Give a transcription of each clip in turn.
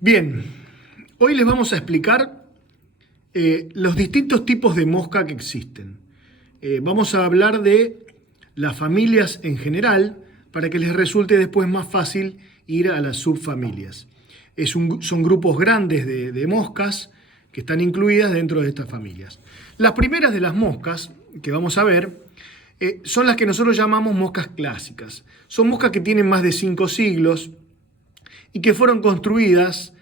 Bien, hoy les vamos a explicar los distintos tipos de mosca que existen. Vamos a hablar de las familias en general para que les resulte después más fácil ir a las subfamilias. Son grupos grandes de moscas que están incluidas dentro de estas familias. Las primeras de las moscas que vamos a ver son las que nosotros llamamos moscas clásicas. Son moscas que tienen más de 5 siglos y que fueron construidas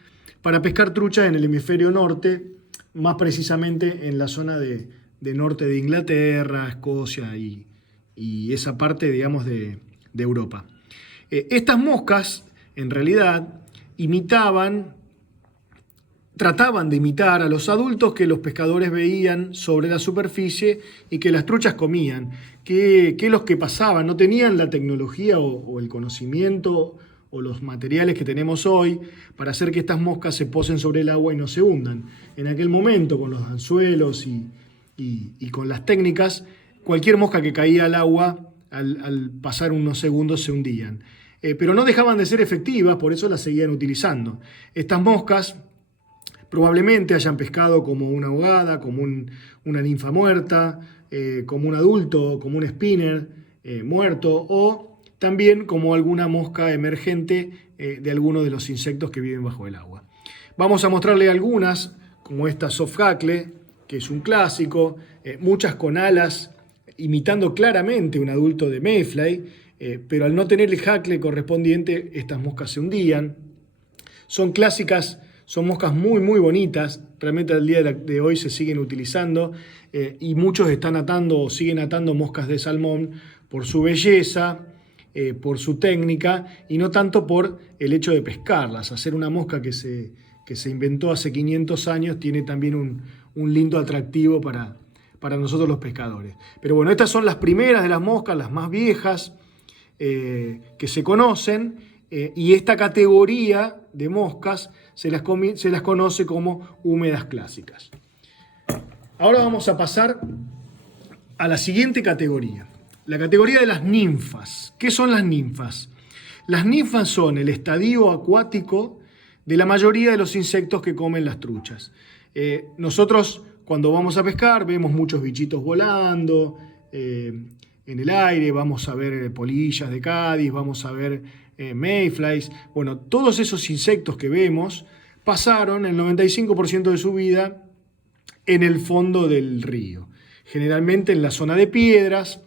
para pescar trucha en el hemisferio norte, más precisamente en la zona de norte de Inglaterra, Escocia y esa parte, digamos, de Europa. Estas moscas, en realidad, trataban de imitar a los adultos que los pescadores veían sobre la superficie y que las truchas comían, que los que pasaban no tenían la tecnología o el conocimiento o los materiales que tenemos hoy para hacer que estas moscas se posen sobre el agua y no se hundan. En aquel momento, con los anzuelos y con las técnicas, cualquier mosca que caía al agua, al pasar unos segundos, se hundían. Pero no dejaban de ser efectivas, por eso las seguían utilizando. Estas moscas probablemente hayan pescado como una ahogada, como una ninfa muerta, como un adulto, como un spinner muerto, o también como alguna mosca emergente de alguno de los insectos que viven bajo el agua. Vamos a mostrarle algunas, como esta softhackle, que es un clásico, muchas con alas, imitando claramente un adulto de mayfly, pero al no tener el hackle correspondiente, estas moscas se hundían. Son clásicas. Son moscas muy, muy bonitas, realmente al día de hoy se siguen utilizando y muchos están atando o siguen atando moscas de salmón por su belleza, por su técnica y no tanto por el hecho de pescarlas. Hacer una mosca que se inventó hace 500 años tiene también un lindo atractivo para nosotros los pescadores. Pero bueno, estas son las primeras de las moscas, las más viejas que se conocen. Y esta categoría de moscas se las conoce como húmedas clásicas. Ahora vamos a pasar a la siguiente categoría, la categoría de las ninfas. ¿Qué son las ninfas? Las ninfas son el estadio acuático de la mayoría de los insectos que comen las truchas. Nosotros cuando vamos a pescar vemos muchos bichitos volando en el aire, vamos a ver polillas de Cádiz, vamos a ver mayflies. Bueno, todos esos insectos que vemos pasaron el 95% de su vida en el fondo del río, generalmente en la zona de piedras,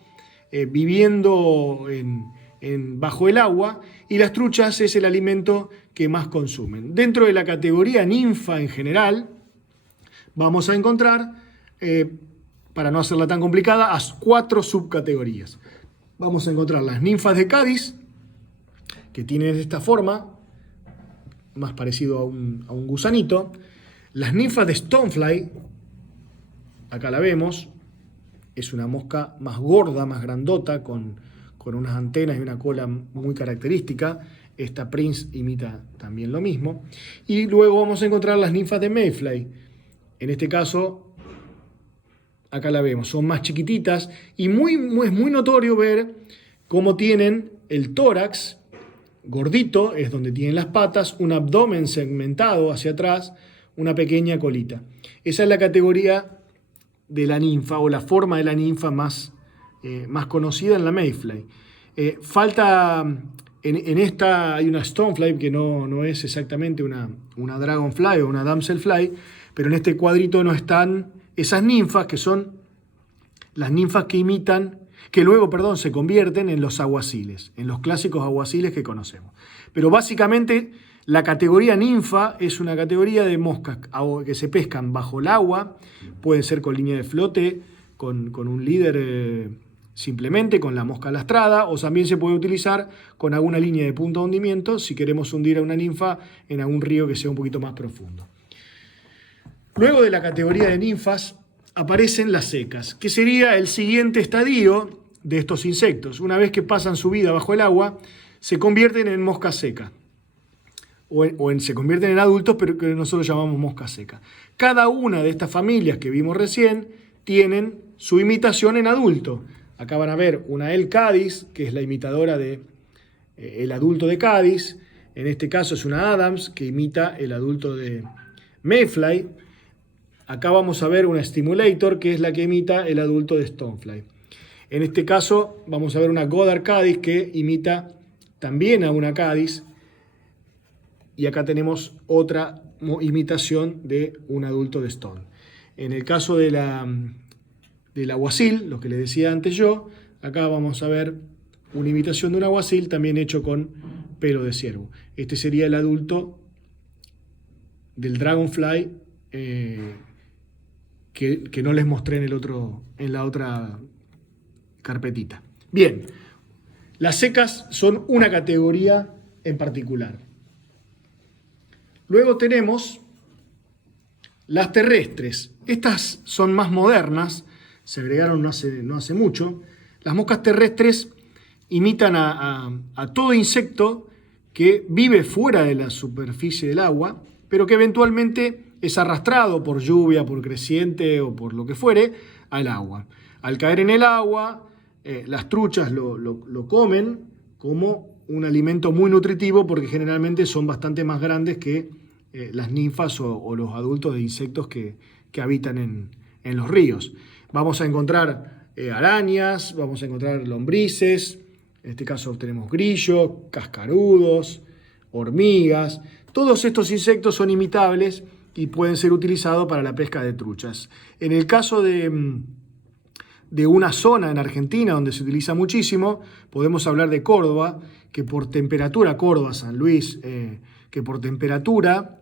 viviendo bajo el agua, y las truchas es el alimento que más consumen. Dentro de la categoría ninfa en general, vamos a encontrar, para no hacerla tan complicada, 4 subcategorías. Vamos a encontrar las ninfas de Cádiz, que tienen esta forma, más parecido a un gusanito. Las ninfas de Stonefly, acá la vemos, es una mosca más gorda, más grandota, con unas antenas y una cola muy característica. Esta Prince imita también lo mismo. Y luego vamos a encontrar las ninfas de Mayfly. En este caso, acá la vemos, son más chiquititas y es muy notorio ver cómo tienen el tórax gordito, es donde tienen las patas, un abdomen segmentado hacia atrás, una pequeña colita. Esa es la categoría de la ninfa o la forma de la ninfa más conocida en la mayfly. Falta, en esta hay una stonefly que no es exactamente una dragonfly o una damselfly, pero en este cuadrito no están esas ninfas que son las ninfas que luego se convierten en los aguaciles, en los clásicos aguaciles que conocemos. Pero básicamente la categoría ninfa es una categoría de moscas que se pescan bajo el agua, pueden ser con línea de flote, con un líder simplemente, con la mosca lastrada, o también se puede utilizar con alguna línea de punto de hundimiento si queremos hundir a una ninfa en algún río que sea un poquito más profundo. Luego de la categoría de ninfas aparecen las secas, que sería el siguiente estadio de estos insectos. Una vez que pasan su vida bajo el agua, se convierten en mosca seca. Se convierten en adultos, pero que nosotros llamamos mosca seca. Cada una de estas familias que vimos recién tienen su imitación en adulto. Acá van a ver una El Cádiz, que es la imitadora del adulto de Cádiz. En este caso es una Adams que imita el adulto de Mayfly. Acá vamos a ver una Stimulator que es la que imita el adulto de Stonefly. En este caso vamos a ver una Goddard Caddis que imita también a una Caddis. Y acá tenemos otra imitación de un adulto de Stone. En el caso del aguacil, lo que les decía antes yo, acá vamos a ver una imitación de un aguacil también hecho con pelo de ciervo. Este sería el adulto del Dragonfly que no les mostré en la otra carpetita. Bien, las secas son una categoría en particular. Luego tenemos las terrestres. Estas son más modernas, se agregaron no hace mucho. Las moscas terrestres imitan a todo insecto que vive fuera de la superficie del agua, pero que eventualmente es arrastrado por lluvia, por creciente o por lo que fuere, al agua. Al caer en el agua, las truchas lo comen como un alimento muy nutritivo porque generalmente son bastante más grandes que las ninfas o los adultos de insectos que habitan en los ríos. Vamos a encontrar arañas, vamos a encontrar lombrices, en este caso tenemos grillos, cascarudos, hormigas. Todos estos insectos son imitables y pueden ser utilizados para la pesca de truchas. En el caso de una zona en Argentina donde se utiliza muchísimo, podemos hablar de Córdoba, que por temperatura, Córdoba, San Luis, que por temperatura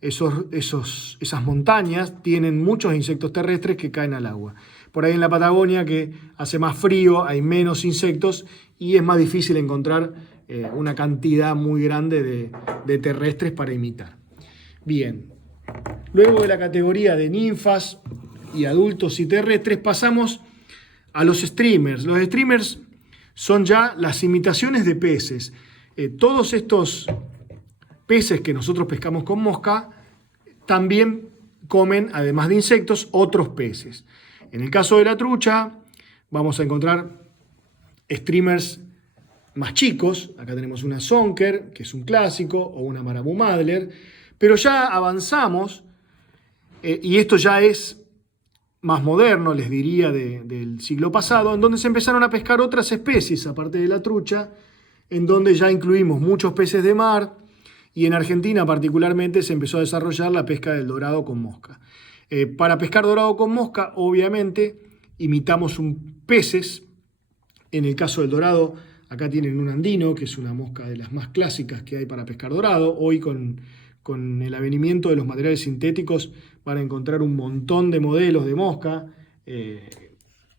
esas montañas tienen muchos insectos terrestres que caen al agua. Por ahí en la Patagonia, que hace más frío, hay menos insectos y es más difícil encontrar una cantidad muy grande de terrestres para imitar. Bien, luego de la categoría de ninfas y adultos y terrestres pasamos a los streamers. Los streamers son ya las imitaciones de peces. Todos estos peces que nosotros pescamos con mosca también comen, además de insectos, otros peces. En el caso de la trucha, vamos a encontrar streamers más chicos. Acá tenemos una Zonker, que es un clásico, o una Marabou Madler. Pero ya avanzamos, y esto ya es más moderno, les diría, del siglo pasado, en donde se empezaron a pescar otras especies, aparte de la trucha, en donde ya incluimos muchos peces de mar, y en Argentina particularmente se empezó a desarrollar la pesca del dorado con mosca. Para pescar dorado con mosca, obviamente, imitamos peces. En el caso del dorado, acá tienen un andino, que es una mosca de las más clásicas que hay para pescar dorado. Hoy con el avenimiento de los materiales sintéticos van a encontrar un montón de modelos de mosca y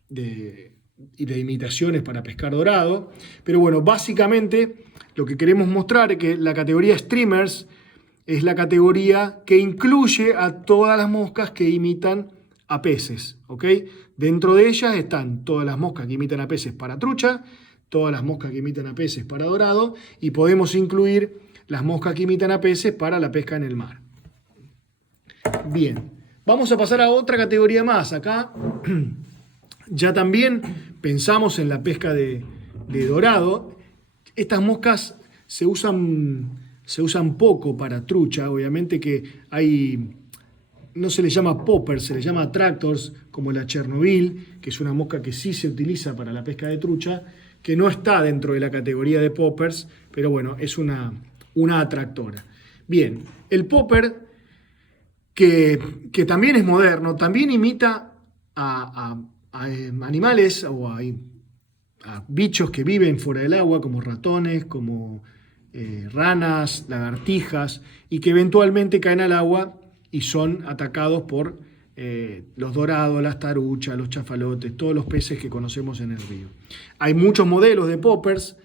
de imitaciones para pescar dorado. Pero bueno, básicamente lo que queremos mostrar es que la categoría streamers es la categoría que incluye a todas las moscas que imitan a peces, ¿ok? Dentro de ellas están todas las moscas que imitan a peces para trucha, todas las moscas que imitan a peces para dorado, y podemos incluir las moscas que imitan a peces para la pesca en el mar. Bien, vamos a pasar a otra categoría más. Acá ya también pensamos en la pesca de dorado. Estas moscas se usan poco para trucha, obviamente que no se les llama poppers, se les llama attractors, como la Chernobyl, que es una mosca que sí se utiliza para la pesca de trucha, que no está dentro de la categoría de poppers, pero bueno, es una atractora. Bien, el popper, que también es moderno, también imita a animales o a bichos que viven fuera del agua, como ratones, como ranas, lagartijas, y que eventualmente caen al agua y son atacados por los dorados, las taruchas, los chafalotes, todos los peces que conocemos en el río. Hay muchos modelos de poppers.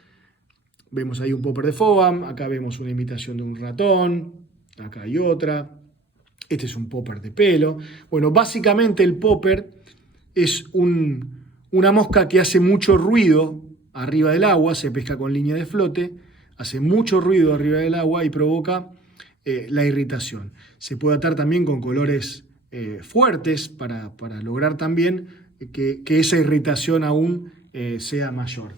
Vemos ahí un popper de Foam, acá vemos una imitación de un ratón, acá hay otra. Este es un popper de pelo. Bueno, básicamente el popper es una mosca que hace mucho ruido arriba del agua, se pesca con línea de flote, hace mucho ruido arriba del agua y provoca la irritación. Se puede atar también con colores fuertes para lograr también que esa irritación aún sea mayor.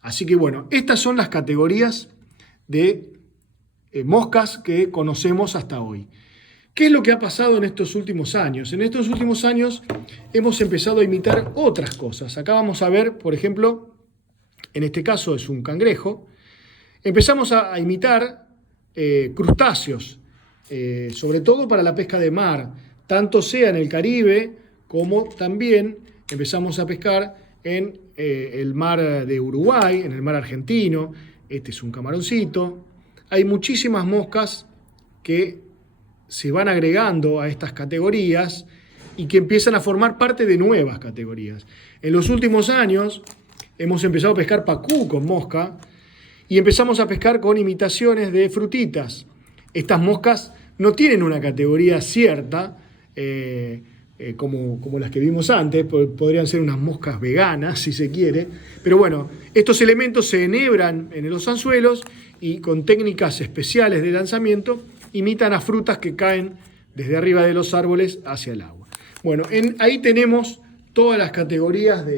Así que bueno, estas son las categorías de moscas que conocemos hasta hoy. ¿Qué es lo que ha pasado en estos últimos años? En estos últimos años hemos empezado a imitar otras cosas. Acá vamos a ver, por ejemplo, en este caso es un cangrejo. Empezamos a imitar crustáceos, sobre todo para la pesca de mar, tanto sea en el Caribe como también empezamos a pescar en el mar de Uruguay, en el mar argentino. Este es un camaroncito. Hay muchísimas moscas que se van agregando a estas categorías y que empiezan a formar parte de nuevas categorías. En los últimos años hemos empezado a pescar pacú con mosca y empezamos a pescar con imitaciones de frutitas. Estas moscas no tienen una categoría cierta, como las que vimos antes, podrían ser unas moscas veganas, si se quiere, pero bueno, estos elementos se enhebran en los anzuelos y con técnicas especiales de lanzamiento imitan a frutas que caen desde arriba de los árboles hacia el agua. Bueno, ahí tenemos todas las categorías de